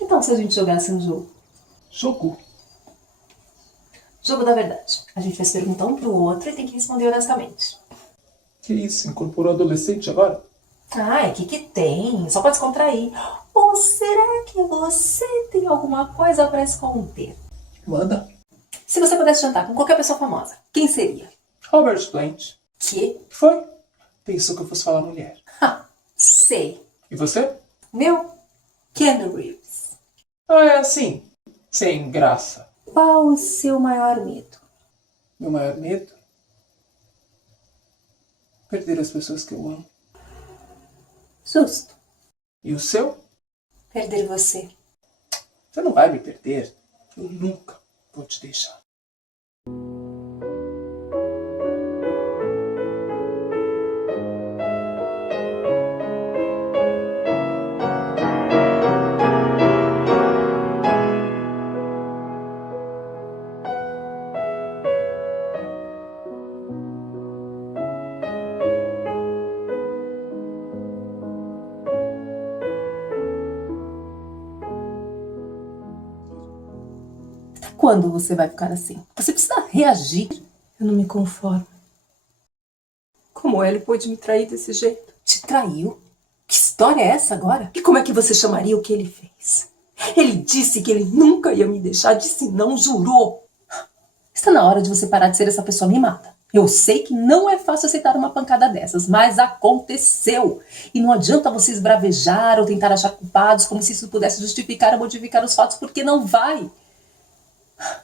Então, se a gente jogasse um jogo? Jogo? Jogo da verdade. A gente faz pergunta um pro outro e tem que responder honestamente. Que isso? Incorporou adolescente agora? Ah, é que tem. Só pode descontrair. Ou será que você tem alguma coisa pra esconder? Manda. Se você pudesse jantar com qualquer pessoa famosa, quem seria? Robert Plant. Que? Foi? Pensou que eu fosse falar mulher. Sei. E você? Meu? Keanu Reeves. Ah, é assim. Sem graça. Qual o seu maior medo? Meu maior medo? Perder as pessoas que eu amo. Justo. E o seu? Perder você. Você não vai me perder. Eu nunca vou te deixar. Quando você vai ficar assim? Você precisa reagir. Eu não me conformo. Como o Hélio pôde me trair desse jeito? Te traiu? Que história é essa agora? E como é que você chamaria o que ele fez? Ele disse que ele nunca ia me deixar, disse não, jurou. Está na hora de você parar de ser essa pessoa mimada. Eu sei que não é fácil aceitar uma pancada dessas, mas aconteceu. E não adianta você esbravejar ou tentar achar culpados como se isso pudesse justificar ou modificar os fatos, porque não vai.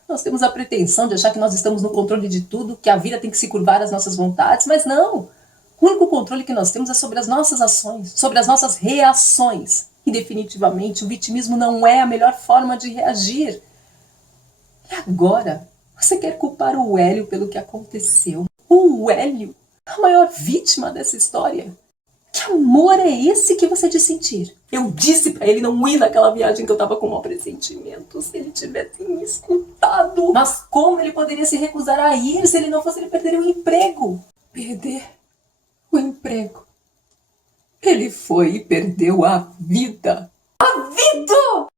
Nós temos a pretensão de achar que nós estamos no controle de tudo, que a vida tem que se curvar às nossas vontades, mas não. O único controle que nós temos é sobre as nossas ações, sobre as nossas reações. E definitivamente o vitimismo não é a melhor forma de reagir. E agora, você quer culpar o Hélio pelo que aconteceu? O Hélio, a maior vítima dessa história? Que amor é esse que você diz sentir? Eu disse pra ele não ir naquela viagem que eu tava com mau pressentimento, se ele tivesse me escutado. Mas como ele poderia se recusar a ir se ele não fosse ele perder o emprego? Perder o emprego. Ele foi e perdeu a vida. A vida!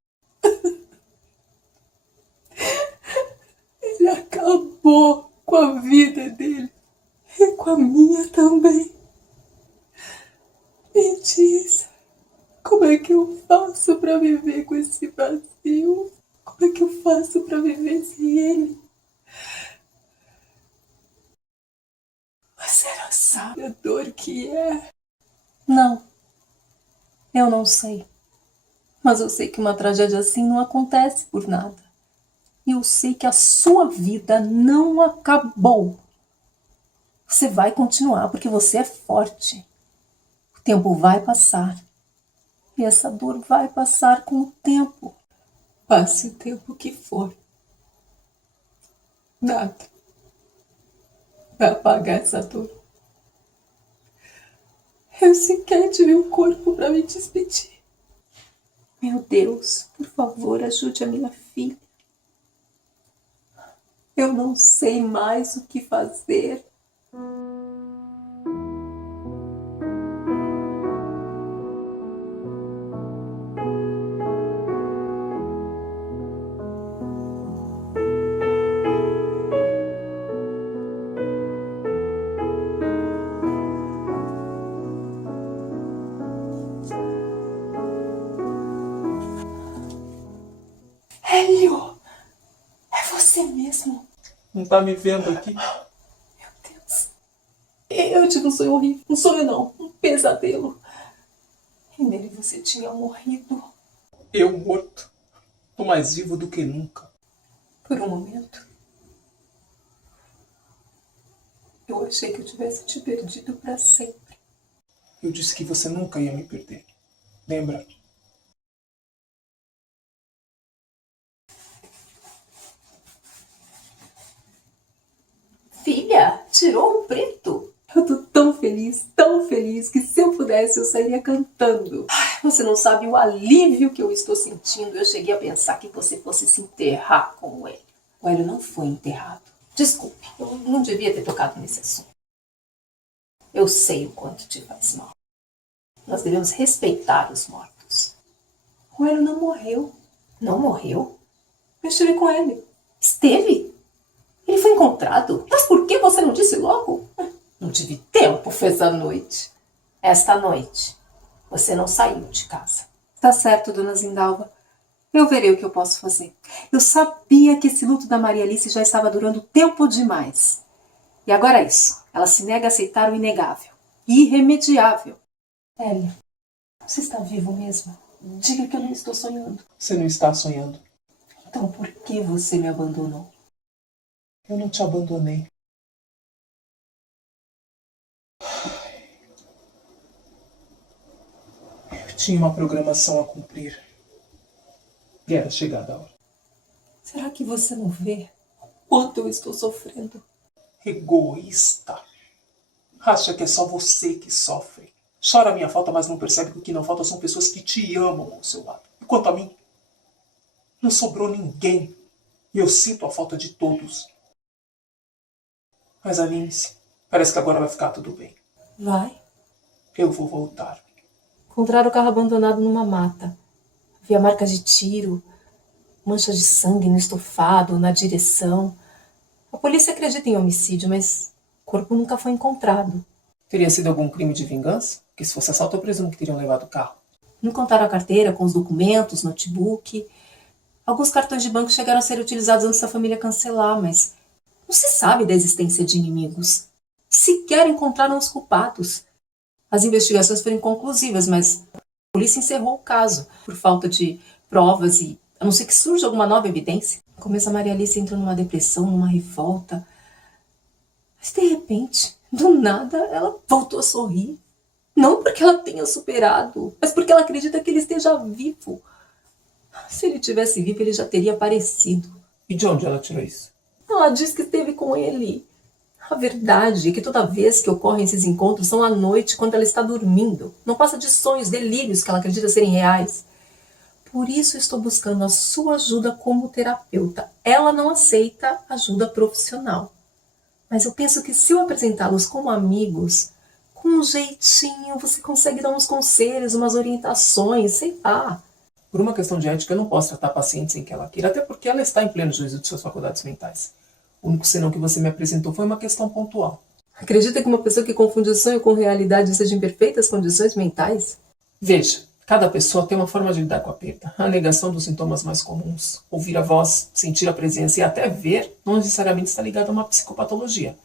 Ele acabou com a vida dele e com a minha também. Me diz, como é que eu faço pra viver com esse vazio? Como é que eu faço pra viver sem ele? Você não sabe a dor que é. Não, eu não sei. Mas eu sei que uma tragédia assim não acontece por nada. E eu sei que a sua vida não acabou. Você vai continuar porque você é forte. O tempo vai passar. E essa dor vai passar com o tempo. Passe o tempo que for. Nada vai apagar essa dor. Eu sequer tive um corpo para me despedir. Meu Deus, por favor, ajude a minha filha. Eu não sei mais o que fazer. Hélio, é você mesmo? Não tá me vendo aqui? Meu Deus. Eu tive um sonho horrível. Um sonho não, um pesadelo. E nele você tinha morrido. Eu morto. Tô mais vivo do que nunca. Por um momento, eu achei que eu tivesse te perdido para sempre. Eu disse que você nunca ia me perder. Lembra? Filha, tirou um preto? Eu tô tão feliz, que se eu pudesse eu sairia cantando. Ai, você não sabe o alívio que eu estou sentindo. Eu cheguei a pensar que você fosse se enterrar com o Hélio. O Hélio não foi enterrado. Desculpe, eu não devia ter tocado nesse assunto. Eu sei o quanto te faz mal. Nós devemos respeitar os mortos. O Hélio não morreu. Não morreu? Eu estive com ele. Esteve? Ele foi encontrado? Mas por que você não disse logo? Não tive tempo, fez a noite. Esta noite, você não saiu de casa. Tá certo, dona Zindalva. Eu verei o que eu posso fazer. Eu sabia que esse luto da Maria Alice já estava durando tempo demais. E agora é isso. Ela se nega a aceitar o inegável. Irremediável. Hélio, você está vivo mesmo? Diga que eu não estou sonhando. Você não está sonhando. Então por que você me abandonou? Eu não te abandonei. Eu tinha uma programação a cumprir. E era chegada a hora. Será que você não vê o quanto eu estou sofrendo? Egoísta. Acha que é só você que sofre. Chora a minha falta, mas não percebe que o que não falta são pessoas que te amam ao seu lado. E quanto a mim, não sobrou ninguém. E eu sinto a falta de todos. Mas Alice, parece que agora vai ficar tudo bem. Vai. Eu vou voltar. Encontraram o carro abandonado numa mata. Havia marcas de tiro, manchas de sangue no estofado, na direção. A polícia acredita em homicídio, mas o corpo nunca foi encontrado. Teria sido algum crime de vingança? Porque se fosse assalto, eu presumo que teriam levado o carro. Não contaram a carteira com os documentos, notebook. Alguns cartões de banco chegaram a ser utilizados antes da família cancelar, mas não se sabe da existência de inimigos. Sequer encontraram os culpados. As investigações foram inconclusivas, mas a polícia encerrou o caso por falta de provas e a não ser que surja alguma nova evidência. No começo a Maria Alice entrou numa depressão, numa revolta. Mas de repente, do nada, ela voltou a sorrir. Não porque ela tenha superado, mas porque ela acredita que ele esteja vivo. Se ele tivesse vivo, ele já teria aparecido. E de onde ela tirou isso? Ela diz que esteve com ele. A verdade é que toda vez que ocorrem esses encontros são à noite, quando ela está dormindo. Não passa de sonhos, delírios que ela acredita serem reais. Por isso estou buscando a sua ajuda como terapeuta. Ela não aceita ajuda profissional. Mas eu penso que se eu apresentá-los como amigos, com um jeitinho, você consegue dar uns conselhos, umas orientações, sei lá. Por uma questão de ética, eu não posso tratar a paciente sem que ela queira, até porque ela está em pleno juízo de suas faculdades mentais. O único senão que você me apresentou foi uma questão pontual. Acredita que uma pessoa que confunde sonho com realidade seja em perfeitas condições mentais? Veja, cada pessoa tem uma forma de lidar com a perda. A negação dos sintomas mais comuns, ouvir a voz, sentir a presença e até ver, não necessariamente está ligado a uma psicopatologia.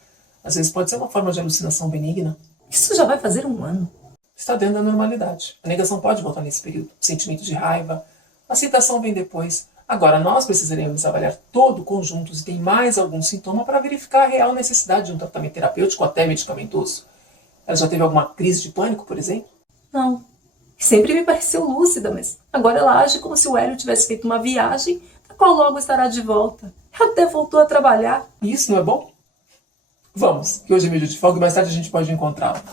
Às vezes pode ser uma forma de alucinação benigna. Isso já vai fazer um ano. Está dentro da normalidade. A negação pode voltar nesse período. Sentimento de raiva. A aceitação vem depois. Agora, nós precisaremos avaliar todo o conjunto se tem mais algum sintoma para verificar a real necessidade de um tratamento terapêutico ou até medicamentoso. Ela já teve alguma crise de pânico, por exemplo? Não. Sempre me pareceu lúcida, mas agora ela age como se o Hélio tivesse feito uma viagem, da qual logo estará de volta. Até voltou a trabalhar. E isso não é bom? Vamos, que hoje é meio de folga e mais tarde a gente pode encontrá-la.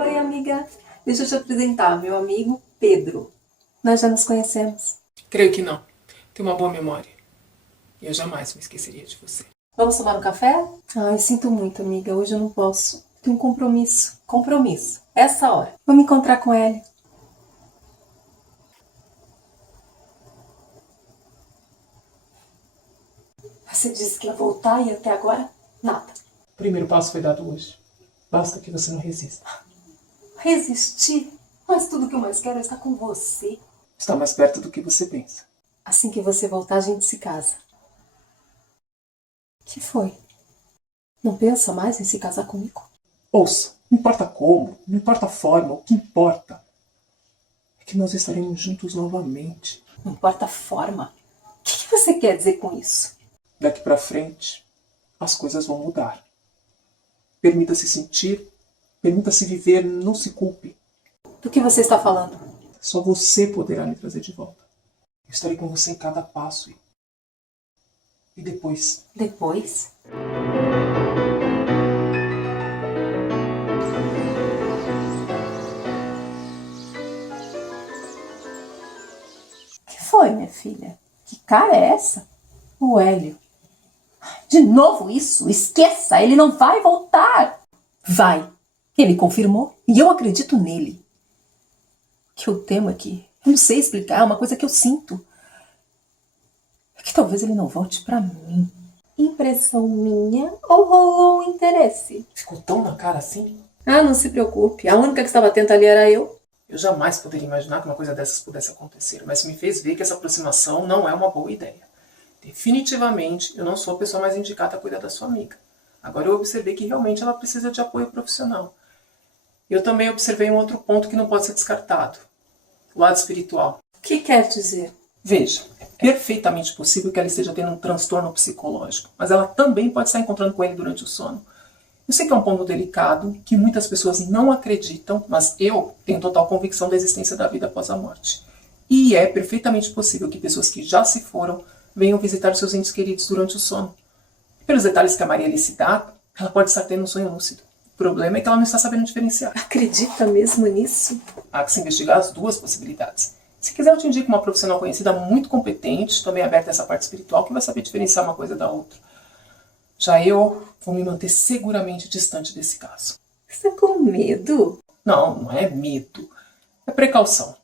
Oi, amiga. Deixa eu te apresentar, meu amigo Pedro. Nós já nos conhecemos. Creio que não. Tenho uma boa memória. E eu jamais me esqueceria de você. Vamos tomar um café? Ai, sinto muito, amiga. Hoje eu não posso. Tenho um compromisso. Compromisso. Essa hora. Vou me encontrar com ele. Você disse que ia voltar e até agora nada. O primeiro passo foi dado hoje. Basta que você não resista. Resistir? Mas tudo que eu mais quero é estar com você. Está mais perto do que você pensa. Assim que você voltar, a gente se casa. Que foi? Não pensa mais em se casar comigo? Ouça, não importa como, não importa a forma, o que importa é que nós estaremos juntos novamente. Não importa a forma. O que você quer dizer com isso? Daqui pra frente, as coisas vão mudar. Permita-se sentir, permita-se viver, não se culpe. Do que você está falando? Só você poderá me trazer de volta. Eu estarei com você em cada passo. E depois? Depois? filha. Que cara é essa? O Hélio. De novo isso? Esqueça, ele não vai voltar. Vai. Ele confirmou e eu acredito nele. O que eu temo é que, eu não sei explicar, é uma coisa que eu sinto. É que talvez ele não volte pra mim. Impressão minha ou rolou um interesse? Ficou tão na cara assim? Ah, não se preocupe. A única que estava atenta ali era eu. Eu jamais poderia imaginar que uma coisa dessas pudesse acontecer, mas me fez ver que essa aproximação não é uma boa ideia. Definitivamente, eu não sou a pessoa mais indicada a cuidar da sua amiga. Agora eu observei que realmente ela precisa de apoio profissional. Eu também observei um outro ponto que não pode ser descartado. O lado espiritual. O que quer dizer? Veja, é perfeitamente possível que ela esteja tendo um transtorno psicológico, mas ela também pode estar encontrando com ele durante o sono. Eu sei que é um ponto delicado, que muitas pessoas não acreditam, mas eu tenho total convicção da existência da vida após a morte. E é perfeitamente possível que pessoas que já se foram venham visitar os seus entes queridos durante o sono. E pelos detalhes que a Maria Alice dá, ela pode estar tendo um sonho lúcido. O problema é que ela não está sabendo diferenciar. Acredita mesmo nisso? Há que se investigar as duas possibilidades. Se quiser, eu te indico uma profissional conhecida muito competente, também aberta a essa parte espiritual, que vai saber diferenciar uma coisa da outra. Já eu vou me manter seguramente distante desse caso. Você tá com medo? Não, não é medo. É precaução.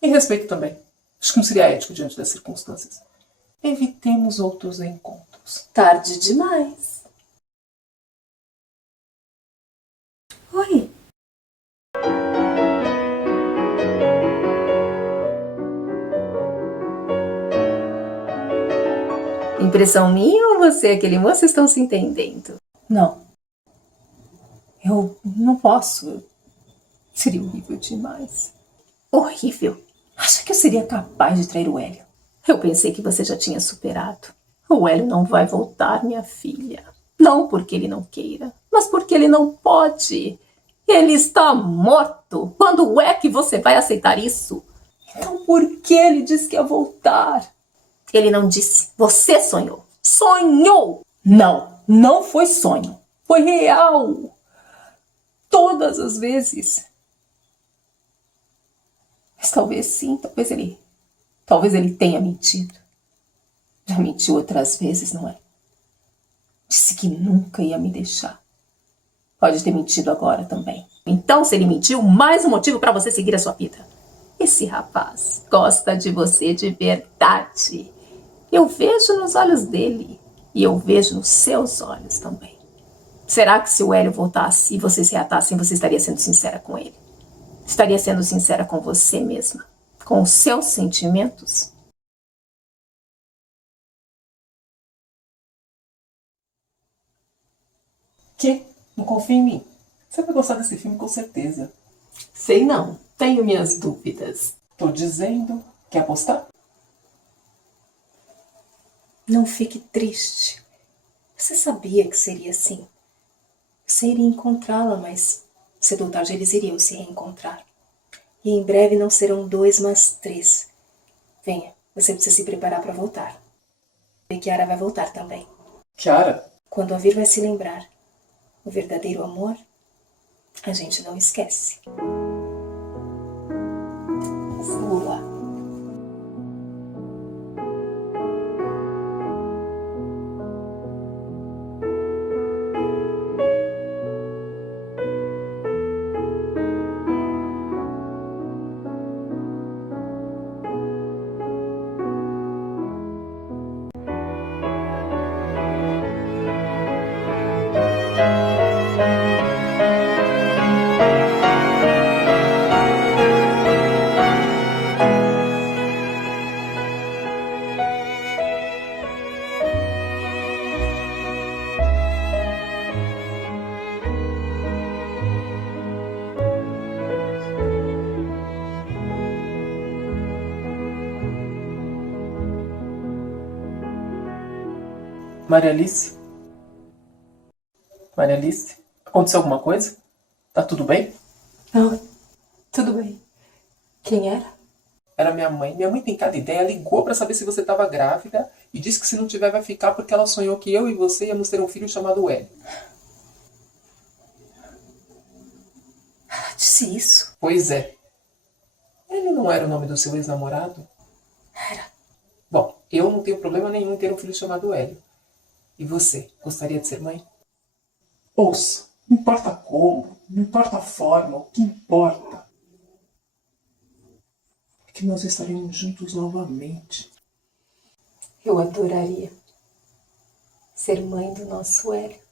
E respeito também. Acho que não seria ético diante das circunstâncias. Evitemos outros encontros. Tarde demais. Oi. Impressão minha ou você e aquele moço estão se entendendo? Não. Eu não posso. Seria horrível demais. Horrível? Acha que eu seria capaz de trair o Hélio? Eu pensei que você já tinha superado. O Hélio não vai voltar, minha filha. Não porque ele não queira, mas porque ele não pode. Ele está morto. Quando é que você vai aceitar isso? Então por que ele disse que ia voltar? Ele não disse. Você sonhou. Sonhou! Não, não foi sonho. Foi real. Todas as vezes. Mas talvez sim, talvez ele tenha mentido. Já mentiu outras vezes, não é? Disse que nunca ia me deixar. Pode ter mentido agora também. Então, se ele mentiu, mais um motivo para você seguir a sua vida. Esse rapaz gosta de você de verdade. Eu vejo nos olhos dele e eu vejo nos seus olhos também. Será que se o Hélio voltasse e você se reatassem, você estaria sendo sincera com ele? Estaria sendo sincera com você mesma? Com os seus sentimentos? Que? Não confia em mim? Você vai gostar desse filme com certeza. Sei não. Tenho minhas dúvidas. Tô dizendo. Quer apostar? Não fique triste. Você sabia que seria assim. Você iria encontrá-la, mas cedo ou tarde eles iriam se reencontrar. E em breve não serão 2, mas 3. Venha, você precisa se preparar para voltar. E Kiara vai voltar também. Kiara? Quando a vir vai se lembrar. O verdadeiro amor, a gente não esquece. Vamos lá. Maria Alice? Maria Alice? Aconteceu alguma coisa? Tá tudo bem? Não, tudo bem. Quem era? Era minha mãe. Minha mãe tem cada ideia. Ligou pra saber se você tava grávida e disse que se não tiver vai ficar porque ela sonhou que eu e você íamos ter um filho chamado Hélio. Ela disse isso? Pois é. Ele não era o nome do seu ex-namorado? Era. Eu não tenho problema nenhum em ter um filho chamado Hélio. E você, gostaria de ser mãe? Ouça, não importa como, não importa a forma, o que importa é que nós estaremos juntos novamente. Eu adoraria ser mãe do nosso Hélio.